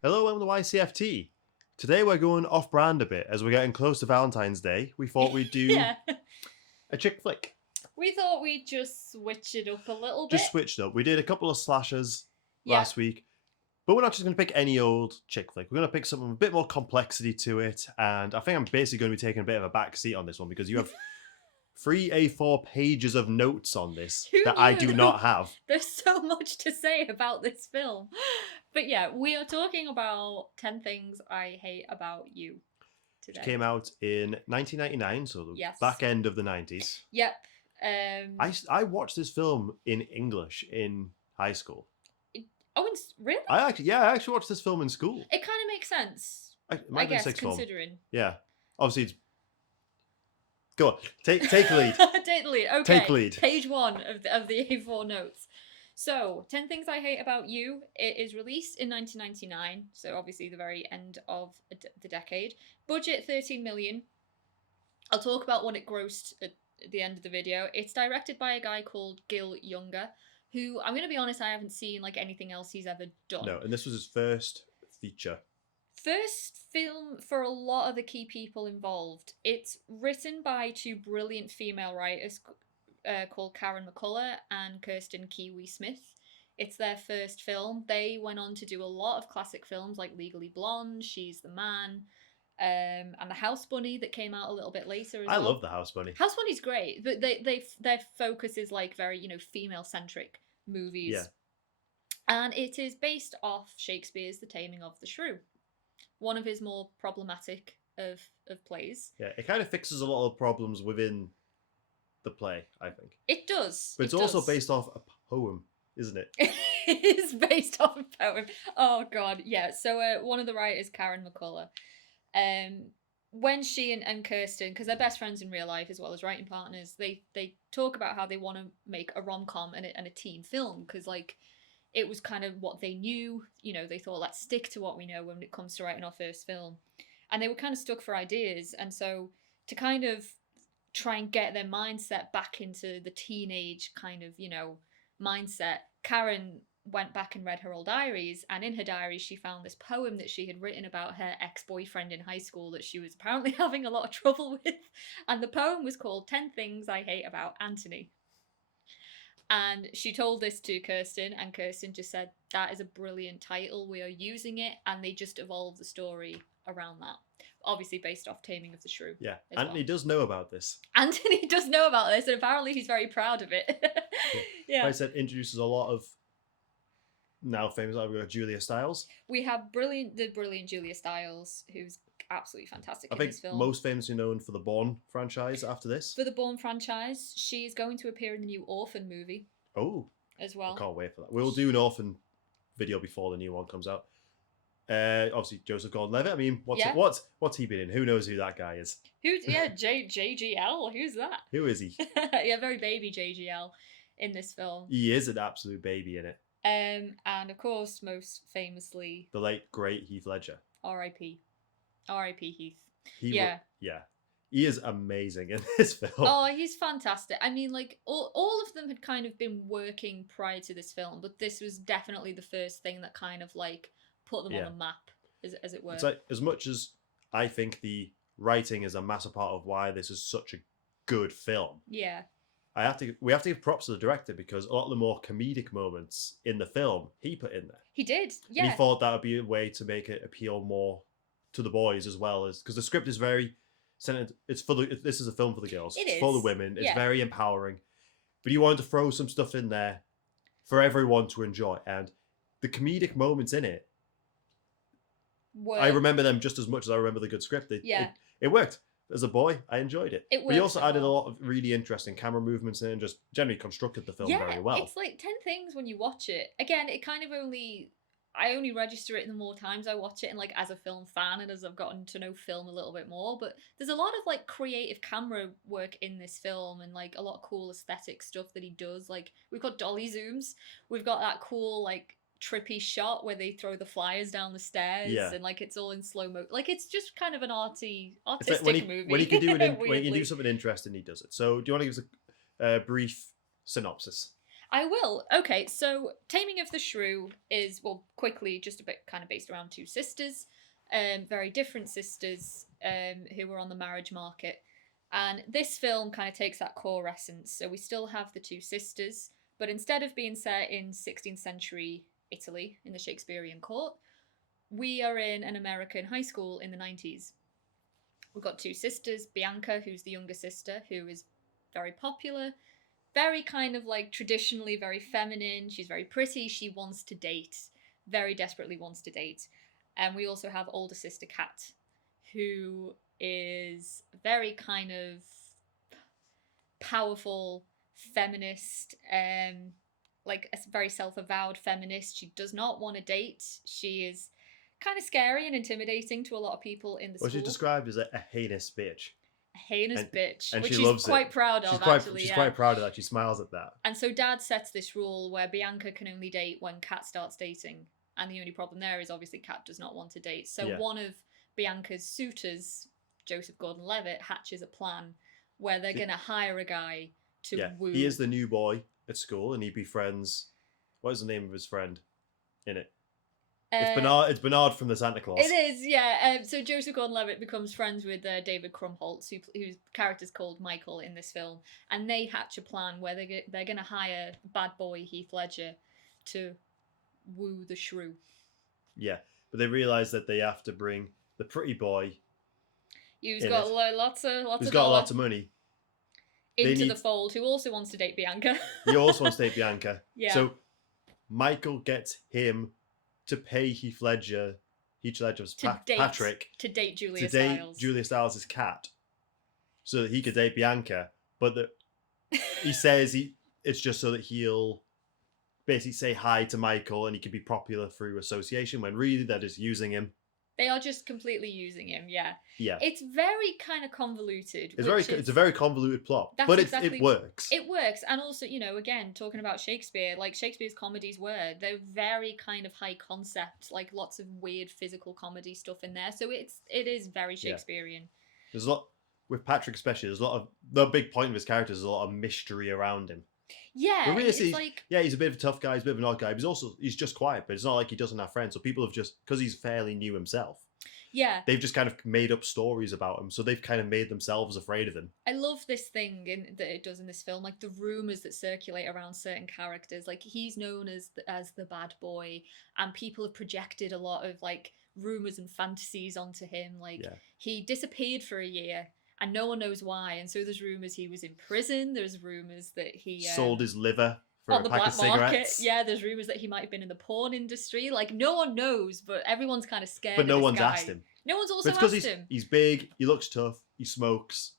Hello, welcome to YCFT. Today we're going off-brand a bit as we're getting close to Valentine's Day. We thought we'd do Yeah. a chick flick. We thought we'd just switch it up a little bit. Just switched up. We did a couple of slashers Yeah. last week, but we're not just going to pick any old chick flick. We're going to pick something with a bit more complexity to it, and I think I'm basically going to be taking a bit of a back seat on this one because you have 3 A4 pages of notes on this Who that I knew? do not have. There's so much to say about this film. But yeah, we are talking about 10 Things I Hate About You today. Which came out in 1999, so the Yes. back end of the 90s. Yep. I watched this film in English in high school. Really? I actually watched this film in school. It kind of makes sense. I guess, sixth form. considering. Yeah. Obviously, it's... Go on. Take the lead. Take the lead. Okay. Take lead. Page 1 of the A4 notes. So, 10 Things I Hate About You. It is released in 1999, so obviously the very end of the decade. Budget 13 million. I'll talk about what it grossed at the end of the video. It's directed by a guy called Gil Younger, who, I'm going to be honest, I haven't seen like anything else he's ever done. No, and this was his first feature. First film for a lot of the key people involved. It's written by 2 brilliant female writers called Karen McCullough and Kirsten Kiwi Smith. It's their first film. They went on to do a lot of classic films like Legally Blonde, She's the Man, and The House Bunny that came out a little bit later as well. I love The House Bunny. House Bunny's great, but their focus is like very, female-centric movies. Yeah. And it is based off Shakespeare's The Taming of the Shrew, one of his more problematic of plays. Yeah, it kind of fixes a lot of problems within the play, I think. It does. But it's also based off a poem, isn't it? It is based off a poem. Oh, God, yeah. So one of the writers, Karen McCullough, when she and Kirsten, because they're best friends in real life as well as writing partners, they talk about how they want to make a rom-com and a teen film, because, like, it was kind of what they knew. They thought, let's stick to what we know when it comes to writing our first film. And they were kind of stuck for ideas. And so to kind of try and get their mindset back into the teenage kind of, mindset, Karen went back and read her old diaries. And in her diaries, she found this poem that she had written about her ex-boyfriend in high school that she was apparently having a lot of trouble with. And the poem was called 10 Things I Hate About Anthony. And she told this to Kirsten, and Kirsten just said, that is a brilliant title, we are using it, and they just evolved the story around that. Obviously based off Taming of the Shrew. Yeah, Anthony does know about this. Anthony does know about this, and apparently he's very proud of it. Yeah. Like I said, introduces a lot of now famous, we've got Julia Stiles. We have the brilliant Julia Stiles, who's absolutely fantastic in this film. I think most famously known for the Bourne franchise after this. For the Bourne franchise, she is going to appear in the new Orphan movie. Oh. As well. I can't wait for that. We'll do an Orphan video before the new one comes out. Obviously, Joseph Gordon-Levitt. I mean, what's he been in? Who knows who that guy is? JGL. Who's that? Who is he? Yeah, very baby JGL in this film. He is an absolute baby in it. And of course, most famously, the late great Heath Ledger. R.I.P. R.I.P. Heath. Yeah. He is amazing in this film. Oh, he's fantastic. I mean, like, all of them had kind of been working prior to this film, but this was definitely the first thing that kind of, like, put them on a map, as it were. It's like, as much as I think the writing is a massive part of why this is such a good film. Yeah. We have to give props to the director, because a lot of the more comedic moments in the film he put in there. He did, yeah. And he thought that would be a way to make it appeal more to the boys as well, as because the script is very centered. This is a film for the girls. It's for the women. It's very empowering, but he wanted to throw some stuff in there for everyone to enjoy, and the comedic moments in it, I remember them just as much as I remember the good script. It worked. As a boy, I enjoed it. But he also added a lot of really interesting camera movements in it and just generally constructed the film very well. It's like 10 things when you watch it. Again, it kind of I only register it the more times I watch it, and like as a film fan and as I've gotten to know film a little bit more. But there's a lot of like creative camera work in this film, and like a lot of cool aesthetic stuff that he does. Like, we've got dolly zooms. We've got that cool like trippy shot where they throw the flyers down the stairs, and like it's all in slow mo. Like, it's just kind of an artistic movie. When he can do something interesting, he does it. So do you want to give us a brief synopsis? I will. Okay, so Taming of the Shrew is, well, quickly, just a bit kind of based around two sisters, very different sisters who were on the marriage market. And this film kind of takes that core essence. So we still have the two sisters, but instead of being set in 16th century Italy in the Shakespearean court, we are in an American high school in the 90s. We've got two sisters, Bianca, who's the younger sister, who is very popular, very kind of like traditionally very feminine. She's very pretty. She wants to date, very desperately wants to date. And we also have older sister Kat, who is very kind of powerful feminist, like a very self-avowed feminist. She does not want to date. She is kind of scary and intimidating to a lot of people in the school. Well, she's described as a heinous bitch. Heinous bitch, and which she she's loves quite it. proud of. She's quite proud of that. She smiles at that. And so Dad sets this rule where Bianca can only date when Kat starts dating, and the only problem there is obviously Kat does not want to date. So one of Bianca's suitors, Joseph Gordon-Levitt, hatches a plan where they're going to hire a guy to woo. He is the new boy at school, and he befriends. What is the name of his friend in it? It's Bernard from the Santa Claus. It is, yeah. So Joseph Gordon-Levitt becomes friends with David Krumholtz, whose character's called Michael in this film, and they hatch a plan where they're going to hire bad boy Heath Ledger to woo the shrew. Yeah, but they realise that they have to bring the pretty boy. Who's got lots of money into the fold, who also wants to date Bianca. He also wants to date Bianca. Yeah. So Michael gets him to pay Heath Ledger's Patrick to date Julia Stiles' cat, so that he could date Bianca. But he says it's just so that he'll basically say hi to Michael and he can be popular through association. When really they're just using him. They are just completely using him. Yeah. Yeah. It's very kind of convoluted. It's a very convoluted plot, but it works. It works, and also, you know, again, talking about Shakespeare, like Shakespeare's comedies they're very kind of high concept, like lots of weird physical comedy stuff in there. So it is very Shakespearean. Yeah. There's a lot with Patrick, especially. There's a lot of the big point of his character is a lot of mystery around him. Yeah, really, he's a bit of a tough guy, he's a bit of an odd guy, but he's just quiet, but it's not like he doesn't have friends. So people have just, because he's fairly new himself, they've just kind of made up stories about him, so they've kind of made themselves afraid of him. I love this thing that it does in this film, like the rumours that circulate around certain characters. Like he's known as the bad boy, and people have projected a lot of like rumours and fantasies onto him. Like he disappeared for a year and no one knows why, and so there's rumours he was in prison. There's rumours that he sold his liver for a pack of cigarettes. Yeah, there's rumours that he might have been in the porn industry. Like no one knows, but everyone's kind of scared. But no one's asked him. No one's also asked him. He's big. He looks tough. He smokes.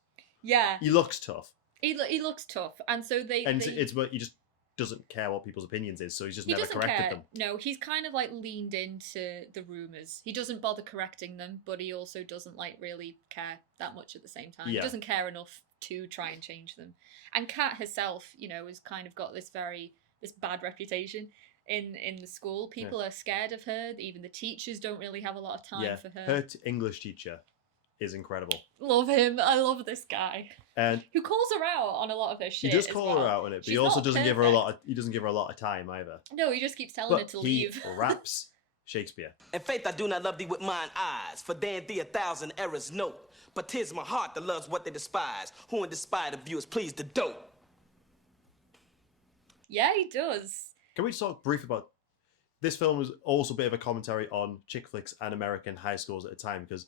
Yeah, he looks tough. He looks tough, and so it's what he just doesn't care what people's opinions is, so he's just never corrected them. No, he's kind of like leaned into the rumours. He doesn't bother correcting them, but he also doesn't like really care that much at the same time. He doesn't care enough to try and change them. And Kat herself, you know, has kind of got this bad reputation in the school. People are scared of her. Even the teachers don't really have a lot of time for her. Her English teacher is incredible. Love him. I love this guy. And who calls her out on a lot of her shit. He does call her out on it, but he also doesn't give her a lot. He doesn't give her a lot of time either. No, he just keeps telling her to leave. He raps Shakespeare. In faith, I do not love thee with mine eyes, for there thee 1,000 errors note. But 'tis my heart that loves what they despise, who in despite of you is pleased to dote. Yeah, he does. Can we talk briefly about this film? Was also a bit of a commentary on chick flicks and American high schools at the time, because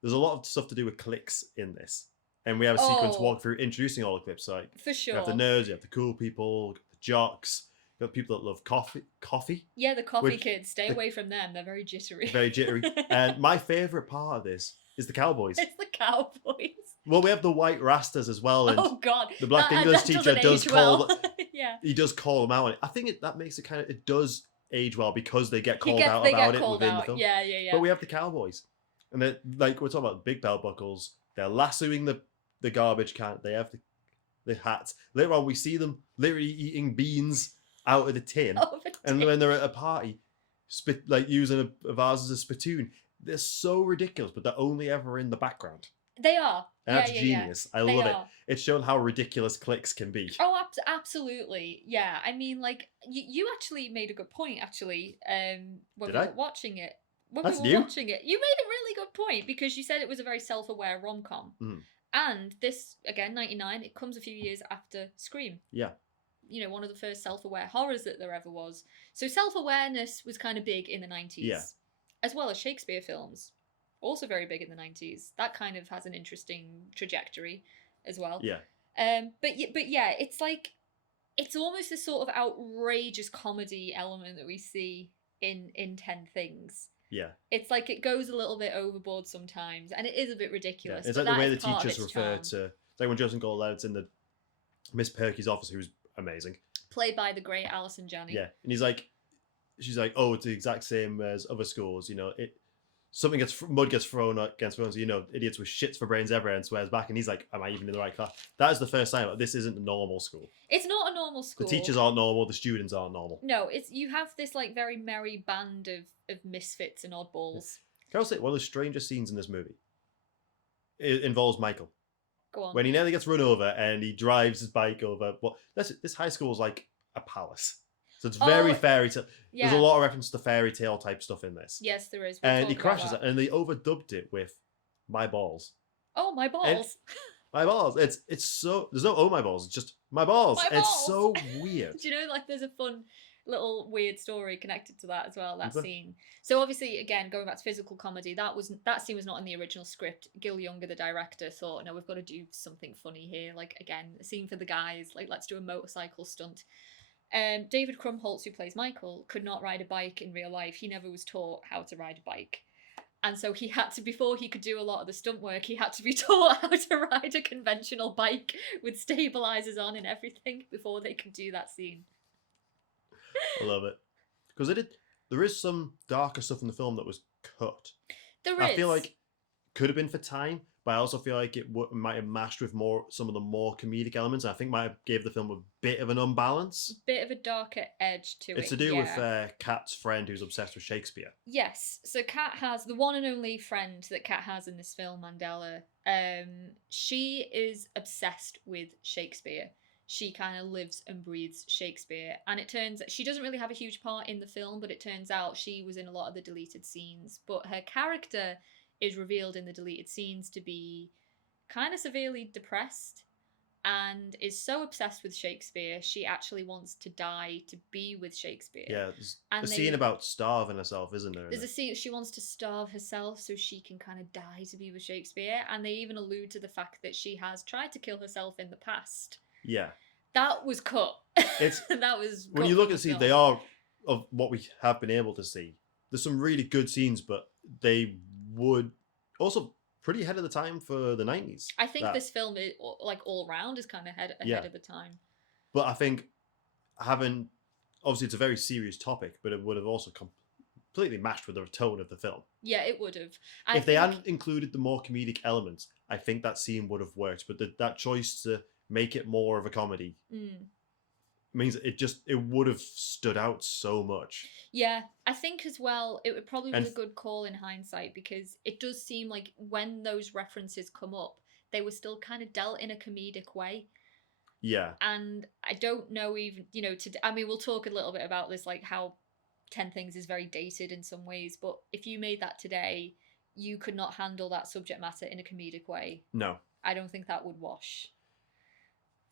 there's a lot of stuff to do with cliques in this. And we have a sequence walk through introducing all the clips. So like, for sure. You have the nerds, you have the cool people, the jocks, you have people that love coffee. Yeah, the coffee kids. Stay away from them. They're very jittery. Very jittery. And my favourite part of this is the cowboys. It's the cowboys. Well, we have the white rastas as well. And oh, God. The black English teacher does call yeah. He does call them out. I think that makes it kind of, it does age well because they get called out about it within the film. Yeah. But we have the cowboys. And they're, like, we're talking about big belt buckles. They're lassoing the garbage can. They have the hats. Later on, we see them literally eating beans out of the tin. And when they're at a party, using a vase as a spittoon. They're so ridiculous, but they're only ever in the background. They are. And that's genius. I love it. It's shown how ridiculous cliques can be. Oh, absolutely. Yeah. I mean, like, you actually made a good point, actually, when we were watching it. You made a really good point, because you said it was a very self-aware rom-com. Mm. And this, again, 99, it comes a few years after Scream. Yeah. You know, one of the first self-aware horrors that there ever was. So self-awareness was kind of big in the 90s. Yeah. As well as Shakespeare films. Also very big in the 90s. That kind of has an interesting trajectory as well. Yeah. But yeah, it's like, it's almost this sort of outrageous comedy element that we see in 10 Things. Yeah. It's like it goes a little bit overboard sometimes, and it is a bit ridiculous. Yeah. It's like the way the teachers refer to, it's like when Joseph Gordon-Levitt's in the Miss Perky's office, who's amazing. Played by the great Alison Janney. Yeah. And she's like, oh, it's the exact same as other schools, you know, mud gets thrown against phones, you know, idiots with shits for brains everywhere, and swears back, and he's like, am I even in the right class? That is the first sign that this isn't a normal school. It's not a normal school. The teachers aren't normal, the students aren't normal. No, you have this like very merry band of misfits and oddballs. Can I say, one of the strangest scenes in this movie, it involves Michael. Go on. When he nearly gets run over and he drives his bike over, but this high school is like a palace. So it's very fairy tale. Yeah. There's a lot of reference to fairy tale type stuff in this. Yes, there is. And he crashes it, and they overdubbed it with "My balls." Oh, my balls! My balls. It's so, there's no "oh my balls." It's just "my balls." My balls. It's so weird. Do you know, like, there's a fun little weird story connected to that as well. That scene. So obviously, again, going back to physical comedy, that scene was not in the original script. Gil Younger, the director, thought, no, we've got to do something funny here. Like, again, a scene for the guys. Like, let's do a motorcycle stunt. David Krumholtz, who plays Michael, could not ride a bike in real life. He never was taught how to ride a bike. And so he had to, before he could do a lot of the stunt work, he had to be taught how to ride a conventional bike with stabilizers on and everything before they could do that scene. I love it. Because there is some darker stuff in the film that was cut. I feel like could have been for time, but I also feel like it might have mashed with some of the more comedic elements. I think might have gave the film a bit of an unbalance. Bit of a darker edge to it. It's to do with Kat's friend who's obsessed with Shakespeare. Yes. So Kat has the one and only friend that Kat has in this film, Mandela. She is obsessed with Shakespeare. She kind of lives and breathes Shakespeare. And it turns out she doesn't really have a huge part in the film, but it turns out she was in a lot of the deleted scenes. But her character is revealed in the deleted scenes to be kind of severely depressed and is so obsessed with Shakespeare, she actually wants to die to be with Shakespeare. Yeah, there's a scene about starving herself, isn't there? There's a scene she wants to starve herself so she can kind of die to be with Shakespeare, and they even allude to the fact that she has tried to kill herself in the past. Yeah. That was cut. That was when you look at the scenes, they are, of what we have been able to see, there's some really good scenes, but they would also pretty ahead of the time for the 90s. I think this film is, like, all round is kind of ahead of the time. But I think obviously it's a very serious topic, but it would have also completely matched with the tone of the film. Yeah, it would have. If they hadn't included the more comedic elements, I think that scene would have worked. But that choice to make it more of a comedy means it would have stood out so much. Yeah, I think as well it would probably be a good call in hindsight, because it does seem like when those references come up, they were still kind of dealt in a comedic way. Yeah. And I don't know even, we'll talk a little bit about this, like how 10 Things is very dated in some ways, but if you made that today, you could not handle that subject matter in a comedic way. No. I don't think that would wash.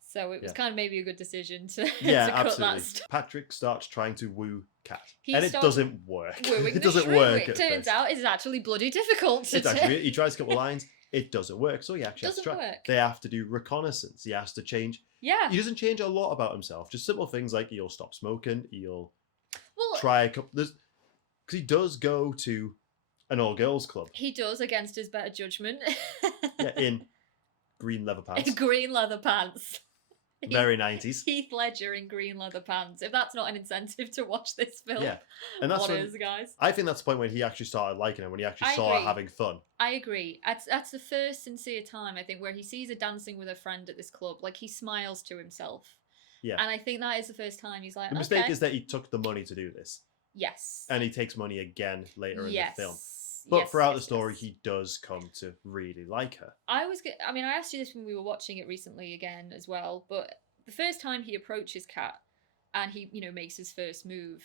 So it was kind of maybe a good decision to, to cut absolutely. that stuff. Patrick starts trying to woo Kat, and it doesn't work. It doesn't work. It turns out it's actually bloody difficult to do. He tries a couple of lines, it doesn't work, so he actually has to try. They have to do reconnaissance. He has to change. Yeah. He doesn't change a lot about himself. Just simple things like he'll stop smoking, he'll try a couple... Because he does go to an all-girls club. He does, against his better judgment. In green leather pants. Green leather pants. Very 90s. Heath Ledger in green leather pants. If that's not an incentive to watch this film, and that's what is, guys? I think that's the point when he actually started liking her, when he actually saw her having fun. I agree. That's the first sincere time, I think, where he sees her dancing with her friend at this club. Like, he smiles to himself. Yeah. And I think that is the first time he's like, the mistake is that he took the money to do this. Yes. And he takes money again later in the film. But throughout the story, he does come to really like her. I asked you this when we were watching it recently again as well, but the first time he approaches Kat and he, makes his first move,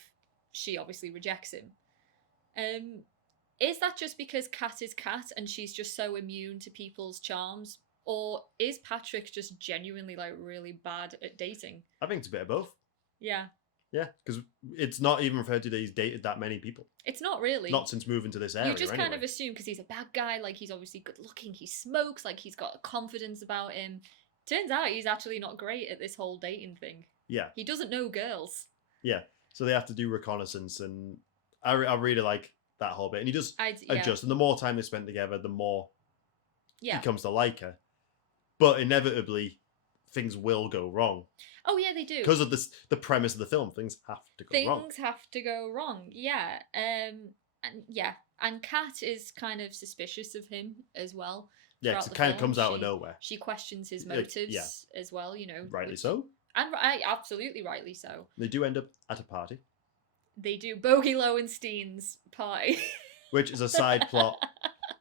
she obviously rejects him. Is that just because Kat is Kat and she's just so immune to people's charms? Or is Patrick just genuinely, really bad at dating? I think it's a bit of both. Yeah. Yeah, because it's not even referred to that he's dated that many people. It's not really. Not since moving to this area. You just kind of assume because he's a bad guy, he's obviously good looking, he smokes, he's got confidence about him. Turns out he's actually not great at this whole dating thing. Yeah. He doesn't know girls. Yeah, so they have to do reconnaissance, and I really like that whole bit. And he does adjust, and the more time they spend together, the more he comes to like her. But inevitably, things will go wrong. Oh yeah, they do. Because of the premise of the film, things have to go wrong. Things have to go wrong, yeah. And Kat is kind of suspicious of him as well. Yeah, because it kind of comes out of nowhere. She questions his motives as well, Rightly so. And absolutely rightly so. They do end up at a party. They do. Bogey Lowenstein's party. Which is a side plot.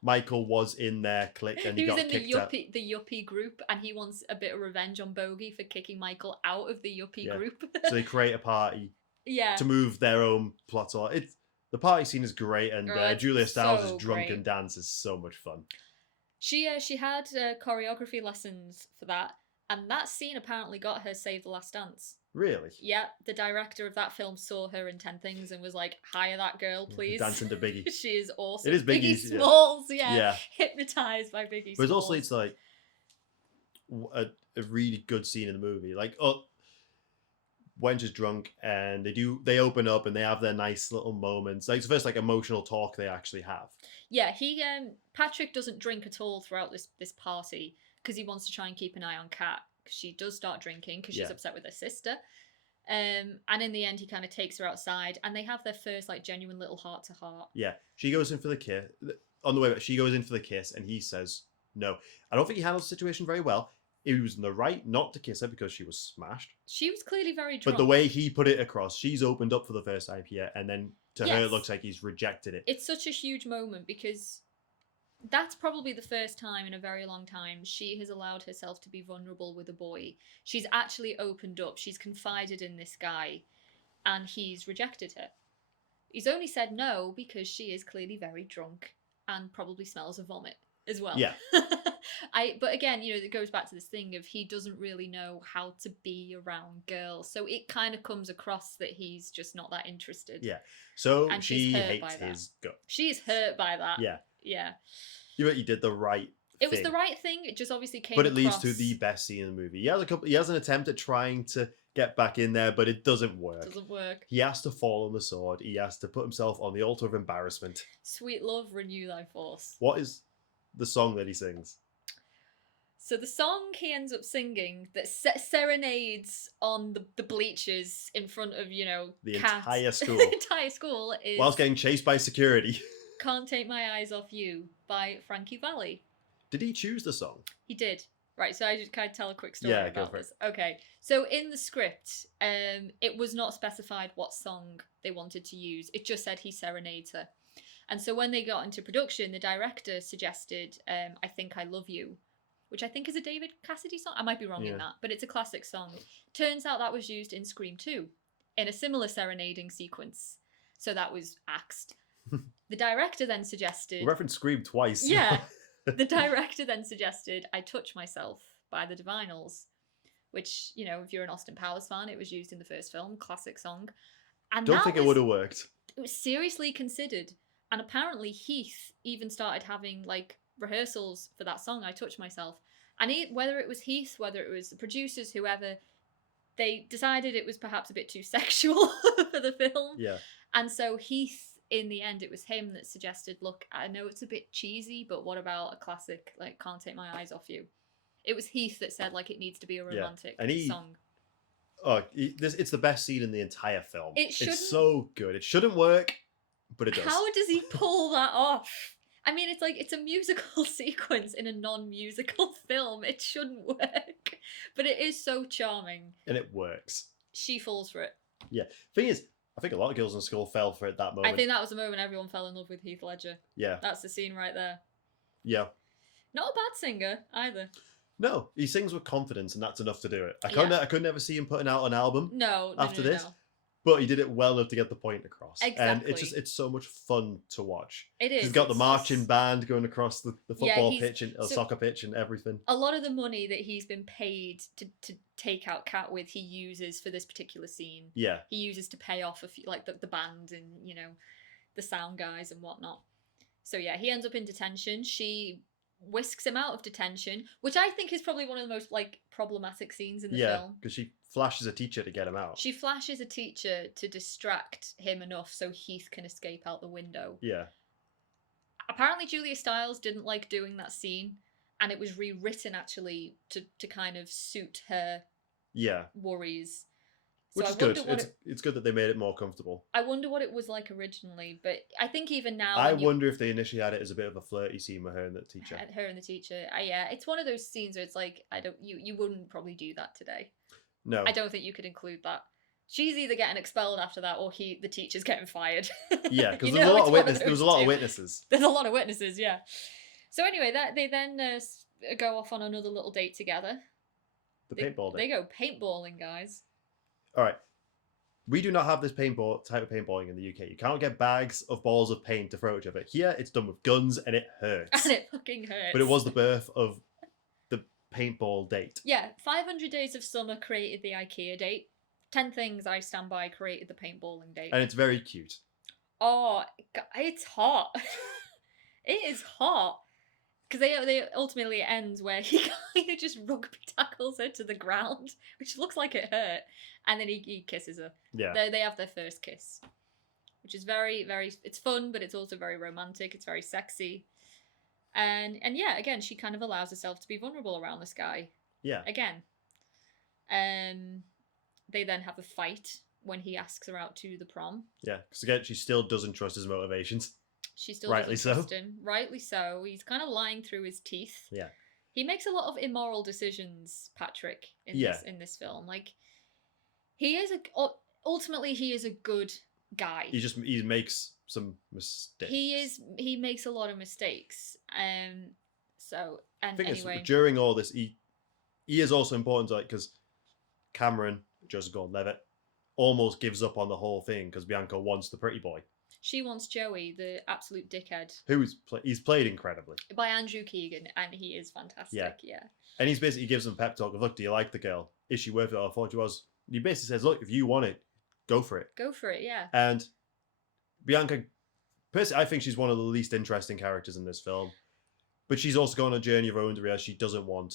Michael was in their clique and he got kicked out. The yuppie group, and he wants a bit of revenge on Bogey for kicking Michael out of the yuppie group. So they create a party to move their own plot on. The party scene is great, and Julia Stiles' drunken dance is so much fun. She had choreography lessons for that, and that scene apparently got her Save the Last Dance. Really? Yeah, the director of that film saw her in 10 Things and was like, hire that girl, please. Dancing to Biggie. She is awesome. It is Biggie Biggie's, Smalls, yeah. Hypnotized by Biggie Smalls. But it's also, a really good scene in the movie. Wench is drunk and they open up and they have their nice little moments. It's the first emotional talk they actually have. Yeah, Patrick doesn't drink at all throughout this party because he wants to try and keep an eye on Kat. She does start drinking because she's upset with her sister. And in the end, he kind of takes her outside and they have their first genuine little heart to heart. Yeah, she goes in for the kiss. On the way back, she goes in for the kiss and he says no. I don't think he handles the situation very well. He was in the right not to kiss her because she was smashed. She was clearly very drunk. But the way he put it across, she's opened up for the first time here, and then to her it looks like he's rejected it. It's such a huge moment because that's probably the first time in a very long time she has allowed herself to be vulnerable with a boy. She's actually opened up. She's confided in this guy, and he's rejected her. He's only said no because she is clearly very drunk and probably smells of vomit as well. Yeah. But again, it goes back to this thing of he doesn't really know how to be around girls. So it kind of comes across that he's just not that interested. Yeah. So she hates his gut. She's hurt by that. Yeah. Yeah. You did the right thing. It was the right thing. It just obviously came But it leads to the best scene in the movie. He has an attempt at trying to get back in there, but it doesn't work. He has to fall on the sword. He has to put himself on the altar of embarrassment. Sweet love, renew thy force. What is the song that he sings? So the song he ends up singing that serenades on the bleachers in front of, the entire school. The entire school is... Whilst getting chased by security. Can't Take My Eyes Off You by Frankie Valli. Did he choose the song? He did. Right, so I just kind of tell a quick story about this. Okay, so in the script, it was not specified what song they wanted to use. It just said he serenades her. And so when they got into production, the director suggested I Think I Love You, which I think is a David Cassidy song. I might be wrong in that, but it's a classic song. Turns out that was used in Scream 2 in a similar serenading sequence. So that was axed. The director then suggested... We referenced Scream twice. Yeah. The director then suggested I Touch Myself by the Divinals, which, if you're an Austin Powers fan, it was used in the first film. Classic song. And don't think it would have worked. It was seriously considered. And apparently Heath even started having, rehearsals for that song, I Touch Myself. And whether it was Heath, whether it was the producers, whoever, they decided it was perhaps a bit too sexual for the film. Yeah. And so Heath, in the end, it was him that suggested, look, I know it's a bit cheesy, but what about a classic, Can't Take My Eyes Off You? It was Heath that said, it needs to be a romantic song. Oh, it's the best scene in the entire film. It's so good. It shouldn't work, but it does. How does he pull that off? I mean, it's a musical sequence in a non-musical film. It shouldn't work. But it is so charming. And it works. She falls for it. Yeah. Thing is, I think a lot of girls in school fell for it that moment. I think that was the moment everyone fell in love with Heath Ledger. Yeah. That's the scene right there. Yeah. Not a bad singer either. No, he sings with confidence, and that's enough to do it. I could never see him putting out an album. After this, but he did it well enough to get the point across. Exactly. And it's so much fun to watch. It is. He's got the marching band going across the football pitch and soccer pitch and everything. A lot of the money that he's been paid to take out Cat with, he uses for this particular scene. Yeah. He uses to pay off a few, like the band and the sound guys and whatnot. So yeah, he ends up in detention. She whisks him out of detention, which I think is probably one of the most problematic scenes in the film. Yeah, because she flashes a teacher to get him out. She flashes a teacher to distract him enough so Heath can escape out the window. Yeah. Apparently Julia Stiles didn't like doing that scene, and it was rewritten actually to kind of suit her worries. Which is good. It's good that they made it more comfortable. I wonder what it was like originally, but I think even now... I wonder if they initially had it as a bit of a flirty scene with her and the teacher. Her and the teacher. Yeah, it's one of those scenes where it's like, you wouldn't probably do that today. No. I don't think you could include that. She's either getting expelled after that, or the teacher's getting fired. Yeah, because there was a lot of witnesses. There's a lot of witnesses, yeah. So anyway, they then go off on another little date together. Paintball date. They go paintballing, guys. All right. We do not have this type of paintballing in the UK. You can't get bags of balls of paint to throw at each other. Here, it's done with guns, and it hurts. And it fucking hurts. But it was the birth of the paintball date. Yeah, 500 Days of Summer created the IKEA date. 10 Things I Stand By created the paintballing date. And it's very cute. Oh, it's hot. It is hot. Because they ultimately ends where he kind of just rugby tackles her to the ground, which looks like it hurt, and then he kisses her. Yeah. They have their first kiss, which is very, very... It's fun, but it's also very romantic. It's very sexy. And yeah, again, she kind of allows herself to be vulnerable around this guy. Yeah. Again. They then have a fight when he asks her out to the prom. Yeah, because again, she still doesn't trust his motivations. She still doesn't trust him. Rightly so. He's kind of lying through his teeth. Yeah. He makes a lot of immoral decisions, Patrick, in this film. Like, ultimately he is a good guy. He makes some mistakes. He makes a lot of mistakes. During all this, he is also important, because Cameron, Joseph Gordon-Levitt, almost gives up on the whole thing because Bianca wants the pretty boy. She wants Joey, the absolute dickhead. He's played incredibly. By Andrew Keegan, and he is fantastic, yeah. And he gives him a pep talk of, look, do you like the girl? Is she worth it? I thought she was. He basically says, look, if you want it, go for it. Go for it, yeah. And Bianca, personally, I think she's one of the least interesting characters in this film. But she's also gone on a journey of her own to realize she doesn't want...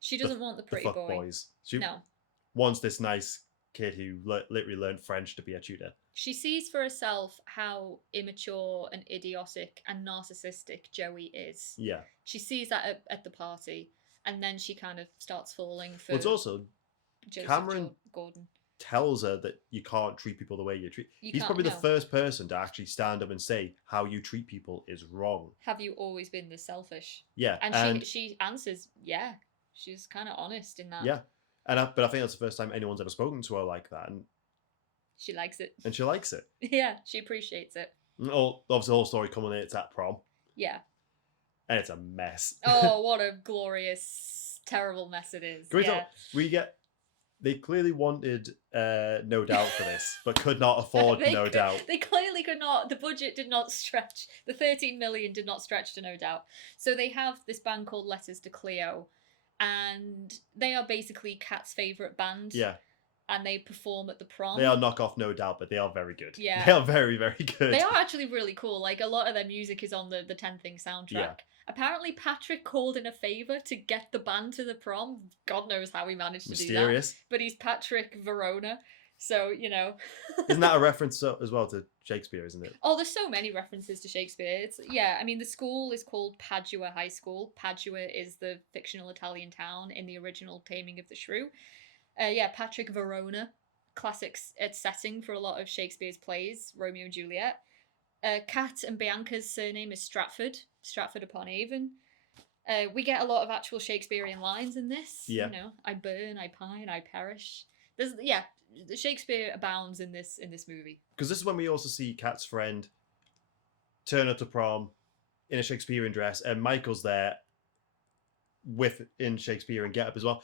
She doesn't want the pretty boy. Boys. She no. wants this nice kid who literally learned French to be a tutor. She sees for herself how immature and idiotic and narcissistic Joey is. Yeah. She sees that at the party, and then she kind of starts falling for... Well, it's also... Cameron Gordon tells her that you can't treat people the way you treat... He's probably the first person to actually stand up and say how you treat people is wrong. Have you always been this selfish? Yeah. And she answers, yeah. She's kind of honest in that. Yeah. But I think that's the first time anyone's ever spoken to her like that. And she likes it. And she likes it. Yeah, she appreciates it. Obviously, the whole story culminates at prom. Yeah. And it's a mess. Oh, what a glorious, terrible mess it is. They clearly wanted No Doubt for this, but could not afford No Doubt. They clearly could not. The budget did not stretch. The 13 million did not stretch to No Doubt. So they have this band called Letters to Cleo, and they are basically Kat's favourite band. Yeah. And they perform at the prom. They are knockoff No Doubt, but they are very good. Yeah. They are very, very good. They are actually really cool. Like, a lot of their music is on the 10 Things soundtrack. Yeah. Apparently, Patrick called in a favour to get the band to the prom. God knows how he managed to do that. But he's Patrick Verona, so, Isn't that a reference as well to Shakespeare, isn't it? Oh, there's so many references to Shakespeare. The school is called Padua High School. Padua is the fictional Italian town in the original Taming of the Shrew. Patrick Verona, classic setting for a lot of Shakespeare's plays, Romeo and Juliet. Kat and Bianca's surname is Stratford-upon-Avon. We get a lot of actual Shakespearean lines in this. Yeah. I burn, I pine, I perish. Shakespeare abounds in this movie. Because this is when we also see Kat's friend turn up to prom in a Shakespearean dress, and Michael's there in Shakespearean getup as well.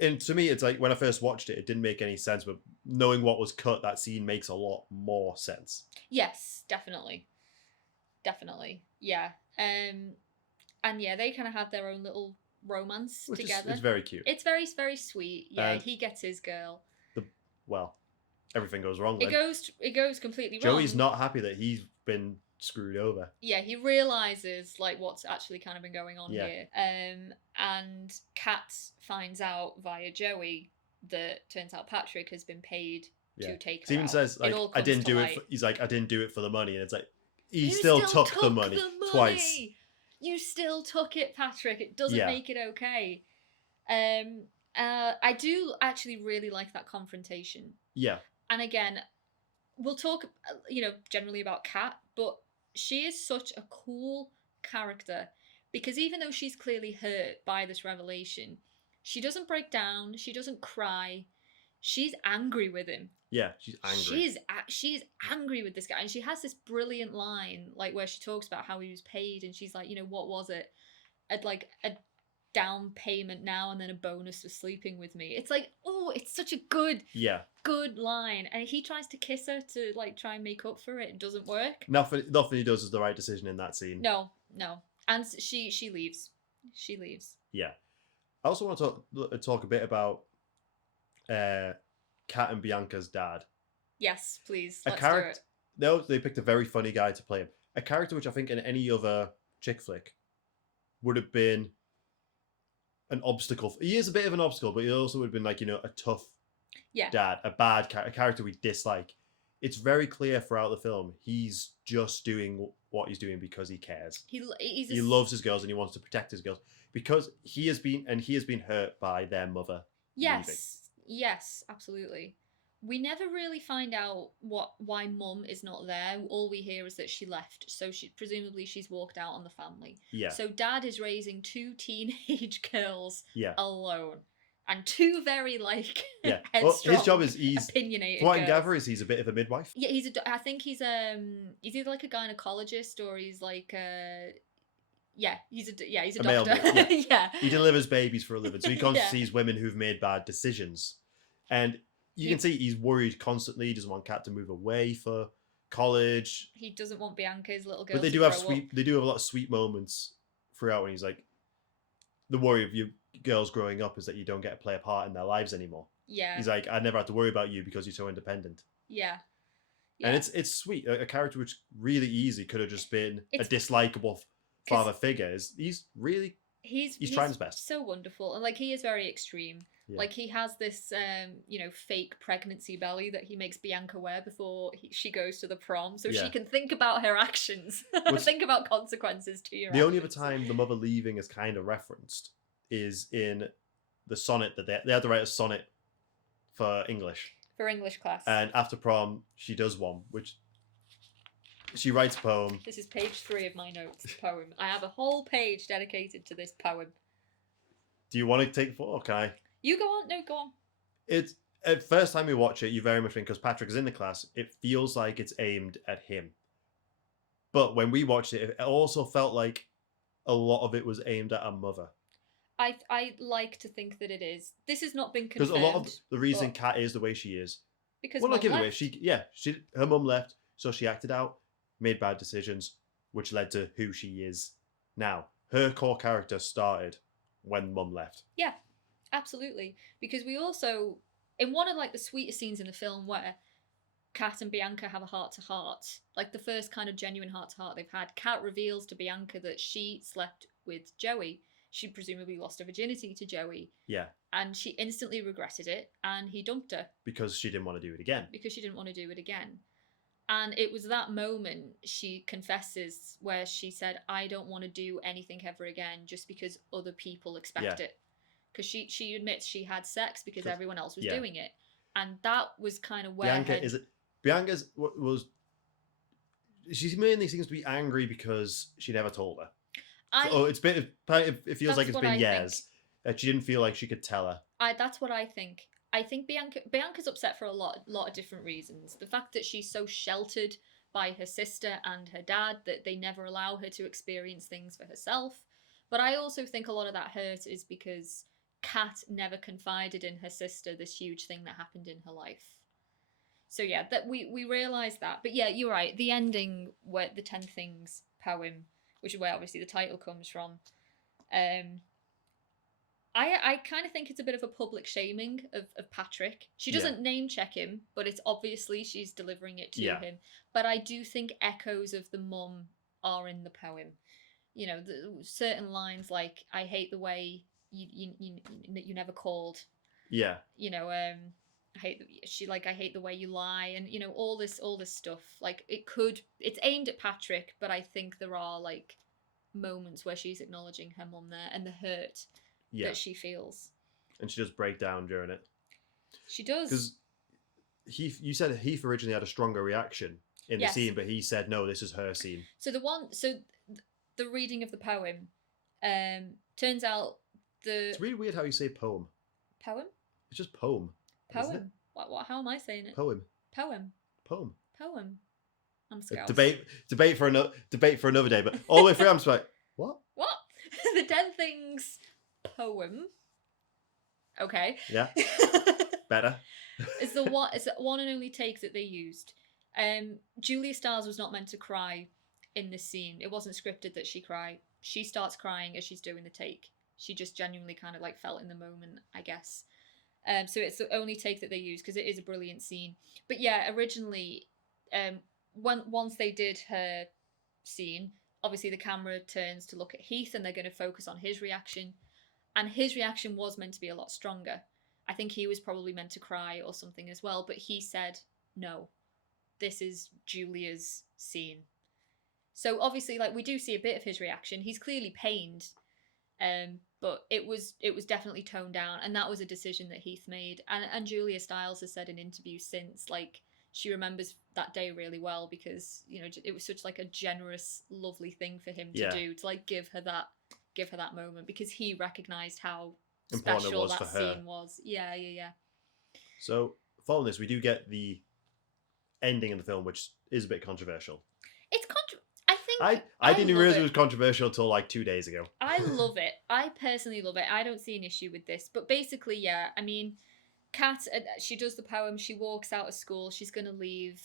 And to me, it's like when I first watched it, it didn't make any sense, but knowing what was cut, that scene makes a lot more sense. Yes, definitely. Yeah. And yeah, they kind of have their own little romance together. It's very cute. It's very, very sweet. Yeah, he gets his girl. Everything goes wrong. It goes completely wrong. Joey's not happy that he's been screwed over. Yeah, he realizes like what's actually kind of been going on here. And Kat finds out via Joey that turns out Patrick has been paid to take her Steven out. says like I didn't do it. He's like I didn't do it for the money, and it's like he still took the money twice. You still took it, Patrick. It doesn't make it okay. I do actually really like that confrontation. Yeah. And again, we'll talk, generally about Kat, but she is such a cool character because even though she's clearly hurt by this revelation, she doesn't break down. She doesn't cry. She's angry with him. Yeah, she's angry. She's angry with this guy, and she has this brilliant line, like where she talks about how he was paid, and she's like, what was it? I'd like a down payment now and then a bonus for sleeping with me. It's like, oh, it's such a good line, and he tries to kiss her to like try and make up for it. It doesn't work. Nothing he does is the right decision in that scene. No, and she leaves. Yeah, I also want to talk a bit about Kat and Bianca's dad. Yes, please. Let's do it. No, they picked a very funny guy to play him. A character which I think in any other chick flick would have been an obstacle. He is a bit of an obstacle, but he also would have been like, a tough dad, a bad a character we dislike. It's very clear throughout the film, he's just doing what he's doing because he cares. He loves his girls and he wants to protect his girls because he has been hurt by their mother. Yes. leaving. Yes, absolutely. We never really find out why Mum is not there. All we hear is that she left, so presumably she's walked out on the family. Yeah. So Dad is raising 2 teenage girls alone, and 2 very headstrong, well, his job is opinionated. What I gather is he's a bit of a midwife. Yeah, I think he's either like a gynecologist or he's like he's a male, doctor. Yeah. He delivers babies for a living, so he constantly sees women who've made bad decisions, and you can see he's worried constantly. He doesn't want Kat to move away for college. He doesn't want Bianca, his little girl. But they do have a lot of sweet moments throughout when he's like, the worry of you girls growing up is that you don't get to play a part in their lives anymore. Yeah. He's like, I never had to worry about you because you're so independent. Yeah. And it's sweet. A character which really easy could have just been a dislikable father figure. He's trying his best. So wonderful, and he is very extreme. Yeah. He has this fake pregnancy belly that he makes Bianca wear before she goes to the prom, so she can think about her actions, think about consequences to your actions. The only other time the mother leaving is kind of referenced is in the sonnet that they had to write a sonnet for English. For English class. And after prom, she does one, which she writes a poem. This is page 3 of my notes, poem. I have a whole page dedicated to this poem. Do you want to take 4 or can I? You go on. No, go on. It's at first time you watch it, you very much think because Patrick is in the class, it feels like it's aimed at him. But when we watched it, it also felt like a lot of it was aimed at a mother. I like to think that it is. This has not been confirmed. Because a lot of the reason Kat is the way she is. Because not give it away. Her mum left, so she acted out, made bad decisions, which led to who she is now. Her core character started when mum left. Yeah. Absolutely, because we also, in one of the sweetest scenes in the film where Kat and Bianca have a heart-to-heart, the first kind of genuine heart-to-heart they've had, Kat reveals to Bianca that she slept with Joey. She presumably lost her virginity to Joey. Yeah. And she instantly regretted it, and he dumped her. Because she didn't want to do it again. And it was that moment she confesses where she said, I don't want to do anything ever again just because other people expect it. Because she admits she had sex because everyone else was doing it, and that was kind of where she mainly seems to be angry because she never told her. It feels like it's been years that she didn't feel like she could tell her. That's what I think. I think Bianca's upset for a lot of different reasons. The fact that she's so sheltered by her sister and her dad that they never allow her to experience things for herself. But I also think a lot of that hurt is because Kat never confided in her sister this huge thing that happened in her life. So yeah, that we realise that. But yeah, you're right. The ending, where the 10 Things poem, which is where obviously the title comes from, I kind of think it's a bit of a public shaming of Patrick. She doesn't name check him, but it's obviously she's delivering it to him. But I do think echoes of the mum are in the poem. You know, certain lines like, I hate the way you never called. Yeah. You know, I hate the way you lie, and you know, all this stuff. Like, it's aimed at Patrick, but I think there are like moments where she's acknowledging her mum there and the hurt that she feels. And she does break down during it. She does. Because you said Heath originally had a stronger reaction in the scene, but he said, no, this is her scene. So the reading of the poem, turns out it's really weird how you say poem. Poem? It's just poem. Poem. What? How am I saying it? Poem. Poem. Poem. Poem. I'm scared. Debate for another day. But all the way through, I'm just like, what? What? The 10 Things poem. Okay. Yeah. Better. It's the one and only take that they used. Julia Stiles was not meant to cry in this scene. It wasn't scripted that she cry. She starts crying as she's doing the take. She just genuinely kind of like felt in the moment, I guess. So it's the only take that they use because it is a brilliant scene. But yeah, originally, once they did her scene, obviously the camera turns to look at Heath and they're going to focus on his reaction. And his reaction was meant to be a lot stronger. I think he was probably meant to cry or something as well, but he said, no, this is Julia's scene. So obviously, like, we do see a bit of his reaction. He's clearly pained, but it was definitely toned down, and that was a decision that Heath made. And Julia Stiles has said in interviews since, like, she remembers that day really well because, you know, it was such like a generous, lovely thing for him to do, to like give her that moment, because he recognised how important special that scene was. Yeah. So following this, we do get the ending of the film, which is a bit controversial. It's I didn't realize it was controversial until like 2 days ago. I love it. I personally love it. I don't see an issue with this. But basically, yeah, I mean, Kat, she does the poem, she walks out of school, she's going to leave,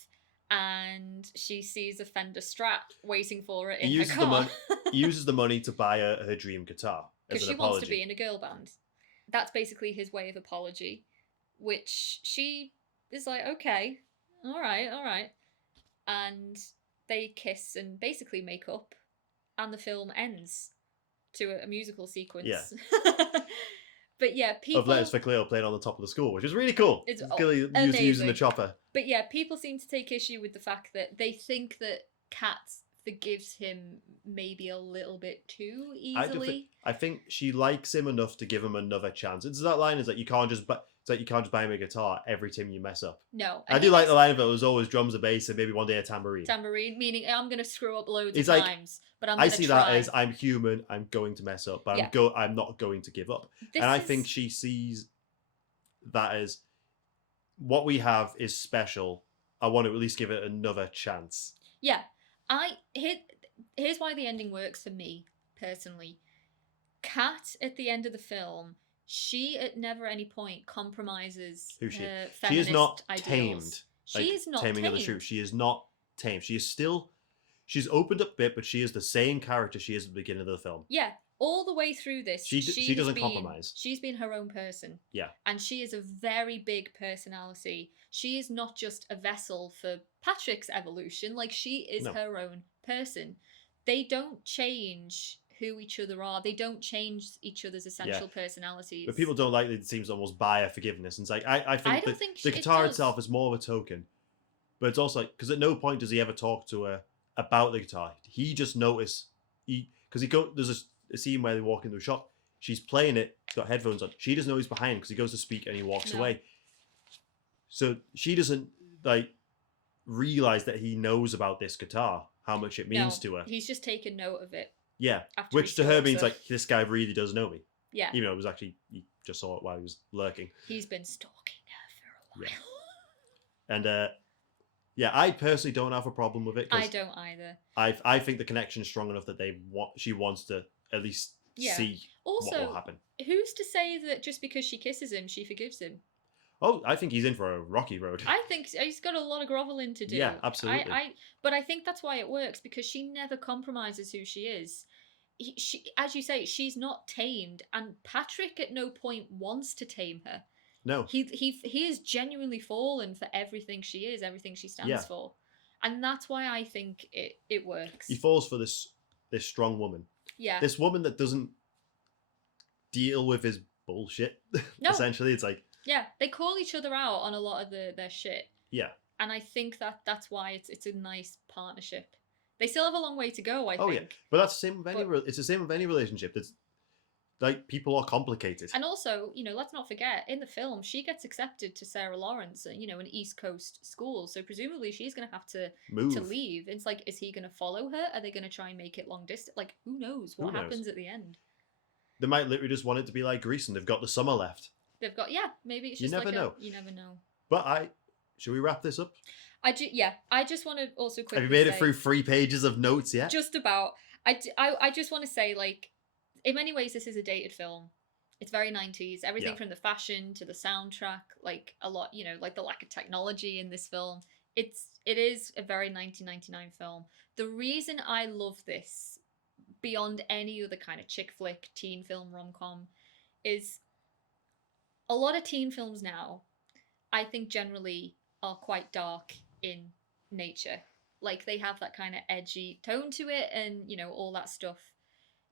and she sees a Fender Strat waiting for her in her car. He uses the money to buy her dream guitar as an apology. Because she wants to be in a girl band. That's basically his way of apology, which she is like, okay, all right. And they kiss and basically make up, and the film ends to a musical sequence. Yeah. But yeah, people... Of Letters for Cleo playing on the top of the school, which is really cool. It's using the chopper. But yeah, people seem to take issue with the fact that they think that Kat forgives him maybe a little bit too easily. I think she likes him enough to give him another chance. It's that line is that you can't just buy him a guitar every time you mess up. No. I do like the line of it was always drums or bass and maybe one day a tambourine. Tambourine, meaning I'm going to screw up loads of times, but I'm going to try. I see that as I'm human, I'm going to mess up, but I'm not going to give up. I think she sees that as what we have is special. I want to at least give it another chance. Yeah. Here's why the ending works for me, personally. Kat, at the end of the film, she at never any point compromises her feminist ideals. She is not tamed. She is not Taming of the Shrew. She is not tamed. She's opened up a bit, but she is the same character she is at the beginning of the film. Yeah, all the way through this. She doesn't compromise. She's been her own person. Yeah. And she is a very big personality. She is not just a vessel for Patrick's evolution. Like, she is her own person. They don't change who each other are. They don't change each other's essential personalities. But people don't like that it seems almost by a forgiveness. And it's like, I think the guitar itself is more of a token. But it's also like, because at no point does he ever talk to her about the guitar. He just noticed, there's a scene where they walk into a shop, she's playing it, she's got headphones on. She doesn't know he's behind because he goes to speak and he walks away. So she doesn't like realize that he knows about this guitar, how much it means to her. He's just taken note of it. Yeah, which to her means like, this guy really does know me. Yeah. Even though it was actually, he just saw it while he was lurking. He's been stalking while. And yeah, I personally don't have a problem with it. I don't either. I think the connection is strong enough that she wants to at least see also, what will happen. Who's to say that just because she kisses him, she forgives him? Oh, I think he's in for a rocky road. I think he's got a lot of groveling to do. Yeah, absolutely. But I think that's why it works, because she never compromises who she is. She, as you say, she's not tamed, and Patrick at no point wants to tame her. No. He is genuinely fallen for everything she is, everything she stands for. And that's why I think it works. He falls for this strong woman. Yeah. This woman that doesn't deal with his bullshit. No. Essentially, it's like... Yeah, they call each other out on a lot of their shit. Yeah. And I think that's why it's a nice partnership. They still have a long way to go, I think. Oh, yeah. But that's the same with it's the same with any relationship. That's like, people are complicated. And also, let's not forget, in the film, she gets accepted to Sarah Lawrence, an East Coast school. So presumably she's going to have to leave. It's like, is he going to follow her? Are they going to try and make it long distance? Like, who knows what happens at the end? They might literally just want it to be like Grease and they've got the summer left. They've got, maybe it's just you never know. You never know. But should we wrap this up? I just want to also quickly. Have you made it through 3 pages of notes yet? Just about. I just want to say, like, in many ways, this is a dated film. It's very 90s. Everything from the fashion to the soundtrack, like a lot, like the lack of technology in this film. It is a very 1999 film. The reason I love this, beyond any other kind of chick flick, teen film, rom-com, is a lot of teen films now, I think generally are quite dark in nature. Like, they have that kind of edgy tone to it and, all that stuff.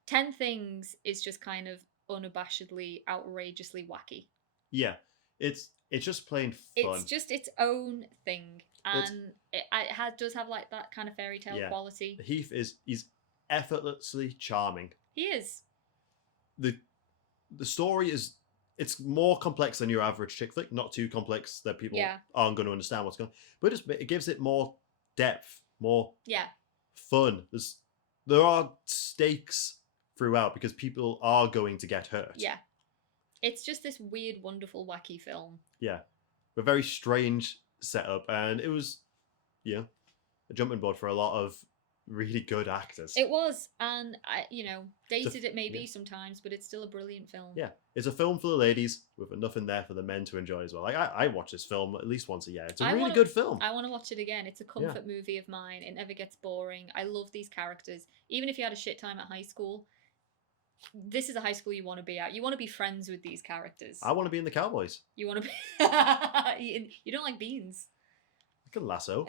10 Things is just kind of unabashedly, outrageously wacky. Yeah, it's just plain fun. It's just its own thing. And it does have like that kind of fairy tale quality. Heath he's effortlessly charming. He is. The story is... It's more complex than your average chick flick. Not too complex that people aren't going to understand what's going on. But it gives it more depth, more fun. There are stakes throughout because people are going to get hurt. Yeah. It's just this weird, wonderful, wacky film. Yeah. A very strange setup. And it was, a jumping board for a lot of really good actors. It was, and dated it maybe sometimes, but it's still a brilliant film. Yeah, it's a film for the ladies with nothing there for the men to enjoy as well. Like I watch this film at least once a year. It's a really good film. I want to watch it again. It's a comfort movie of mine. It never gets boring. I love these characters. Even if you had a shit time at high school, this is a high school you want to be at. You want to be friends with these characters. I want to be in the Cowboys. You want to be... You don't like beans. I can lasso.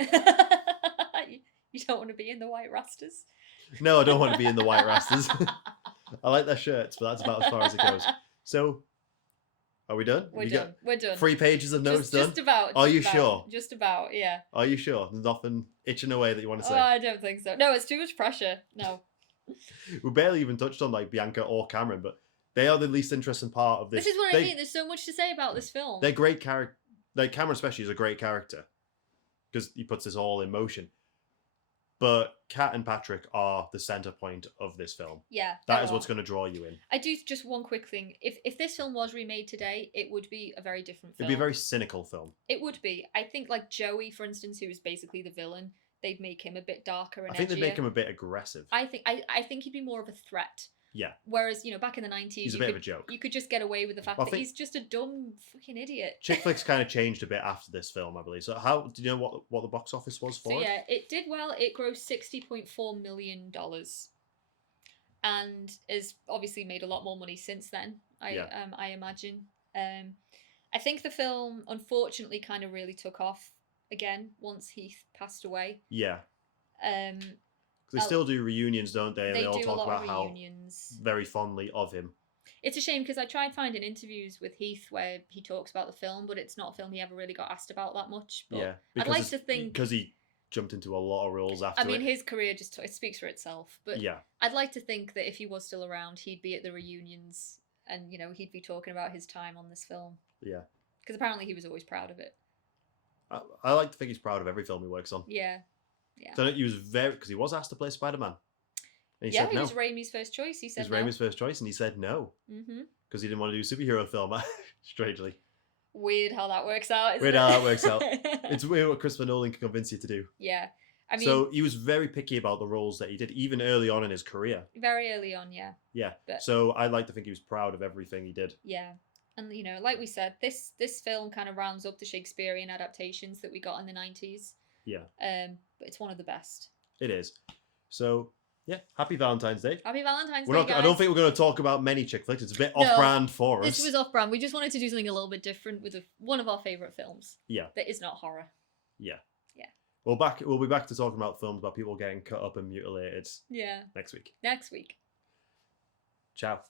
You don't want to be in the White Rastas? No, I don't want to be in the White Rastas. I like their shirts, but that's about as far as it goes. So, are we done? We're done. We're done. 3 pages of notes done? Just about. Are you sure? Just about, yeah. Are you sure? There's nothing itching away that you want to say? Oh, I don't think so. No, it's too much pressure. No. We barely even touched on like Bianca or Cameron, but they are the least interesting part of this. This is what I mean. There's so much to say about this film. They're great character. Like Cameron especially is a great character because he puts this all in motion. But Kat and Patrick are the centre point of this film. Yeah. That is what's going to draw you in. I do just one quick thing. If this film was remade today, it would be a very different film. It'd be a very cynical film. It would be. I think like Joey, for instance, who is basically the villain, they'd make him a bit darker and edgier. I think they'd make him a bit aggressive. I think he'd be more of a threat. Yeah. Whereas, back in the 90s... He's a bit of a joke. You could just get away with the fact that he's just a dumb fucking idiot. Chick flicks kind of changed a bit after this film, I believe. So do you know what the box office was for it? So yeah, it did well. It grossed $60.4 million. And has obviously made a lot more money since then, I imagine. I think the film, unfortunately, kind of really took off again once Heath passed away. Yeah. They still do reunions, don't they? And they all talk about how very fondly of him. It's a shame because I tried finding interviews with Heath where he talks about the film, but it's not a film he ever really got asked about that much. But yeah, I'd like to think because he jumped into a lot of roles after. I mean, his career just it speaks for itself. But yeah, I'd like to think that if he was still around, he'd be at the reunions and he'd be talking about his time on this film. Yeah, because apparently he was always proud of it. I like to think he's proud of every film he works on. Yeah. Yeah. So he was because he was asked to play Spider-Man. And he said no. He was Raimi's first choice. He said no. It was Raimi's first choice, and he said no. Because he didn't want to do a superhero film, strangely. Weird how that works out. Weird how that works out. It's weird what Christopher Nolan can convince you to do. Yeah. I mean, so he was very picky about the roles that he did, even early on in his career. Very early on, yeah. Yeah. But, so I like to think he was proud of everything he did. Yeah. And, you know, like we said, this film kind of rounds up the Shakespearean adaptations that we got in the 90s. Yeah. But it's one of the best. It is. So, yeah, happy Valentine's Day. Happy Valentine's Day, guys. I don't think we're going to talk about many chick flicks. It's a bit off-brand for us. This was off-brand. We just wanted to do something a little bit different with one of our favourite films. Yeah. That is not horror. Yeah. Yeah. We'll be back to talking about films about people getting cut up and mutilated. Yeah. Next week. Next week. Ciao.